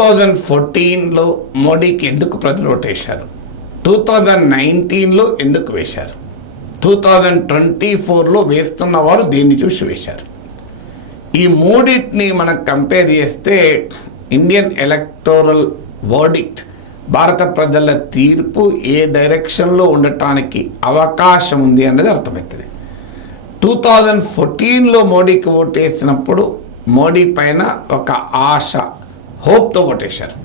Thousand ఫోర్టీన్లో మోడీకి ఎందుకు ప్రజలు ఓటేశారు? టూ థౌజండ్ నైన్టీన్లో ఎందుకు వేశారు? టూ థౌజండ్ ట్వంటీ ఫోర్లో వేస్తున్న వారు దీన్ని చూసి వేశారు. ఈ మూడింటిని మనం కంపేర్ చేస్తే ఇండియన్ ఎలక్టోరల్ వర్డిక్ట్ భారత ప్రజల తీర్పు ఏ డైరెక్షన్లో ఉండటానికి అవకాశం ఉంది అన్నది అర్థమవుతుంది. టూ థౌజండ్ ఫోర్టీన్లో మోడీకి ఓటేసినప్పుడు మోడీ పైన ఒక ఆశ హోప్తో కొట్టేశారు.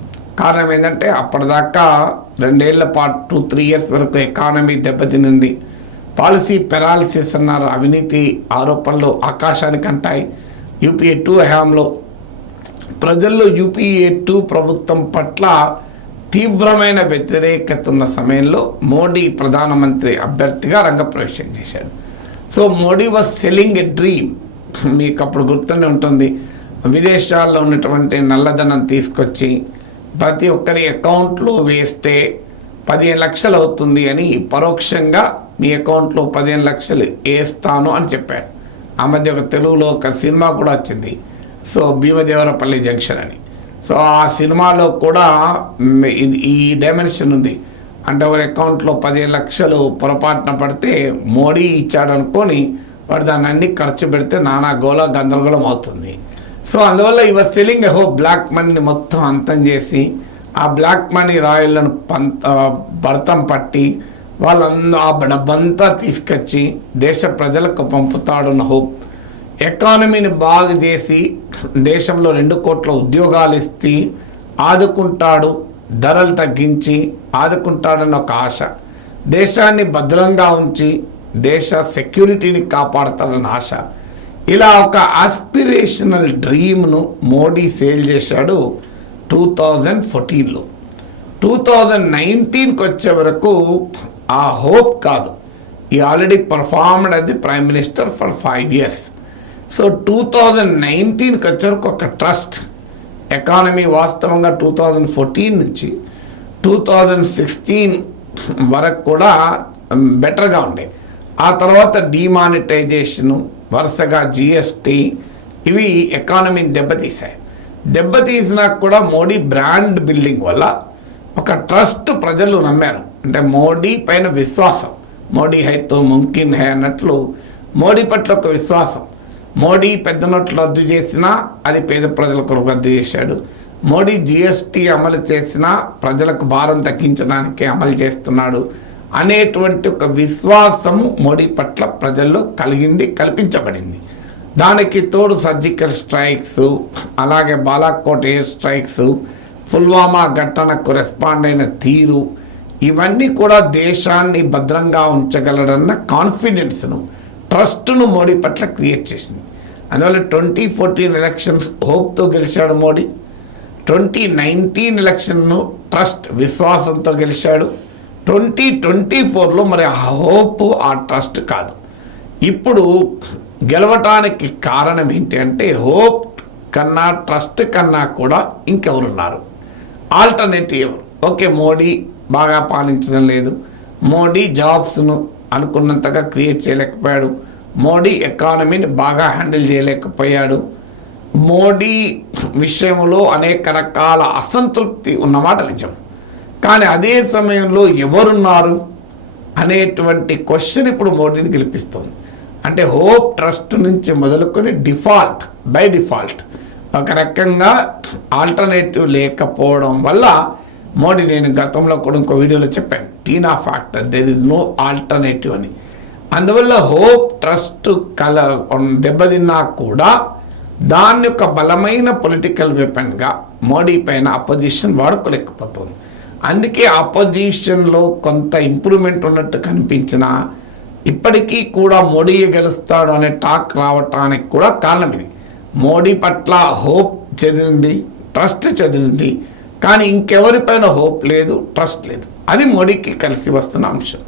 కారణం ఏంటంటే అప్పటిదాకా రెండేళ్ళ పాటు టూ త్రీ ఇయర్స్ వరకు ఎకానమీ దెబ్బతినింది. పాలసీ పెరాలిసిస్ అన్నారు. అవినీతి ఆరోపణలు ఆకాశానికి అంటాయి. యూపీఏ టూ హయాంలో ప్రజల్లో యూపీఏ టూ ప్రభుత్వం పట్ల తీవ్రమైన వ్యతిరేకత ఉన్న సమయంలో మోడీ ప్రధానమంత్రి అభ్యర్థిగా రంగప్రవేశం చేశాడు. So Modi was selling a dream మీకు అప్పుడు గుర్తుండి ఉంటుంది. విదేశాల్లో ఉన్నటువంటి నల్లధనం తీసుకొచ్చి ప్రతి ఒక్కరి అకౌంట్లో వేస్తే పదిహేను లక్షలు అవుతుంది అని పరోక్షంగా మీ అకౌంట్లో పదిహేను లక్షలు వేస్తాను అని చెప్పాడు. ఆ మధ్య ఒక తెలుగులో ఒక సినిమా కూడా వచ్చింది. సో భీమదేవరపల్లి జంక్షన్ అని. సో ఆ సినిమాలో కూడా ఇది- ఈ డైమెన్షన్ ఉంది. అంటే ఒకరి అకౌంట్లో పదిహేను లక్షలు పొరపాటున పడితే మోడీ ఇచ్చాడనుకొని వాడు దాన్ని అన్ని ఖర్చు పెడితే నానా గోళ గందరగోళం అవుతుంది. సో అందువల్ల ఈ వాజ్ సెల్లింగ్ హో బ్లాక్ మనీని మొత్తం అంతం చేసి ఆ బ్లాక్ మనీ రాయలను పంత భర్తం పట్టి వాళ్ళందరూ ఆ డబ్బంతా తీసుకొచ్చి దేశ ప్రజలకు పంపుతాడన్న హోప్ ఎకానమీని బాగు చేసి దేశంలో రెండు కోట్ల ఉద్యోగాలు ఇస్తే ఆదుకుంటాడు ధరలు తగ్గించి ఆదుకుంటాడన్న ఒక ఆశ. దేశాన్ని భద్రంగా ఉంచి దేశ సెక్యూరిటీని కాపాడతాడన్న ఆశ. ఇలా ఒక ఆస్పిరేషనల్ డ్రీమ్ను మోడీ సేల్ చేశాడు టూ థౌజండ్ ఫోర్టీన్లో టూ థౌజండ్ నైన్టీన్కి వచ్చే వరకు ఆ హోప్ కాదు. ఈ ఆల్రెడీ పర్ఫార్మ్డ్ అది prime minister for five years. So two thousand నైన్టీన్కి వచ్చే వరకు ఒక ట్రస్ట్ ఎకానమీ వాస్తవంగా టూ థౌజండ్ ఫోర్టీన్ నుంచి టూ థౌజండ్ సిక్స్టీన్ వరకు కూడా బెటర్గా ఉండే. ఆ తర్వాత డిమానిటైజేషను వరుసగా జిఎస్టీ ఇవి ఎకానమీని దెబ్బతీశాయి. దెబ్బతీసినా కూడా మోడీ బ్రాండ్ బిల్డింగ్ వల్ల ఒక ట్రస్ట్ ప్రజలు నమ్మారు. అంటే మోడీ పైన విశ్వాసం. మోడీ హైతో ముమ్కిన్ హై అన్నట్లు మోడీ పట్ల ఒక విశ్వాసం. మోడీ పెద్ద నోట్లు రద్దు చేసినా అది పేద ప్రజల కొరకు రద్దు చేశాడు. మోడీ జిఎస్టీ అమలు చేసినా ప్రజలకు భారం తగ్గించడానికి అమలు చేస్తున్నాడు. అనేటువంటి ఒక విశ్వాసము మోడీ పట్ల ప్రజల్లో కలిగింది కల్పించబడింది. దానికి తోడు సర్జికల్ స్ట్రైక్స్ అలాగే బాలాకోట్ ఎయిర్ స్ట్రైక్స్ పుల్వామా ఘటనకు రెస్పాండ్ అయిన తీరు ఇవన్నీ కూడా దేశాన్ని భద్రంగా ఉంచగలడన్న కాన్ఫిడెన్స్ను ట్రస్ట్ను మోడీ పట్ల క్రియేట్ చేసింది. అందువల్ల ట్వంటీ ఫోర్టీన్ ఎలక్షన్స్ హోప్తో గెలిచాడు మోడీ. ట్వంటీ నైన్టీన్ ఎలక్షన్ను ట్రస్ట్ విశ్వాసంతో గెలిచాడు. ట్వంటీ ట్వంటీ ఫోర్లో మరి ఆ హోప్ ఆ ట్రస్ట్ కాదు. ఇప్పుడు గెలవటానికి కారణం ఏంటి అంటే హోప్ కన్నా ట్రస్ట్ కన్నా కూడా ఇంకెవరున్నారు? ఆల్టర్నేటివ్ ఓకే మోడీ బాగా పాలించడం లేదు. మోడీ జాబ్స్ను అనుకున్నంతగా క్రియేట్ చేయలేకపోయాడు. మోడీ ఎకానమీని బాగా హ్యాండిల్ చేయలేకపోయాడు. మోడీ విషయంలో అనేక రకాల అసంతృప్తి ఉన్నమాట నిజం. కానీ అదే సమయంలో ఎవరున్నారు అనేటువంటి క్వశ్చన్ ఇప్పుడు మోడీని గెలిపిస్తోంది. అంటే హోప్ ట్రస్ట్ నుంచి మొదలుకొని డిఫాల్ట్ బై డిఫాల్ట్ ఒక రకంగా ఆల్టర్నేటివ్ లేకపోవడం వల్ల మోడీ నేను గతంలో కూడా ఇంకో వీడియోలో చెప్పాను TINA factor there is no alternative అని. అందువల్ల హోప్ ట్రస్ట్ కల దెబ్బతిన్నా కూడా దాని యొక్క బలమైన పొలిటికల్ వెపన్గా మోడీ పైన అపోజిషన్ వాడుకోలేకపోతుంది. అందుకే అపోజిషన్లో కొంత ఇంప్రూవ్మెంట్ ఉన్నట్టు కనిపించినా ఇప్పటికీ కూడా మోడీ గెలుస్తాడు అనే టాక్ రావటానికి కూడా కారణం ఇది. మోడీ పట్ల హోప్ చెదిరింది ట్రస్ట్ చెదిరింది. కానీ ఇంకెవరిపైన హోప్ లేదు ట్రస్ట్ లేదు. అది మోడీకి కలిసి వస్తున్న అంశం.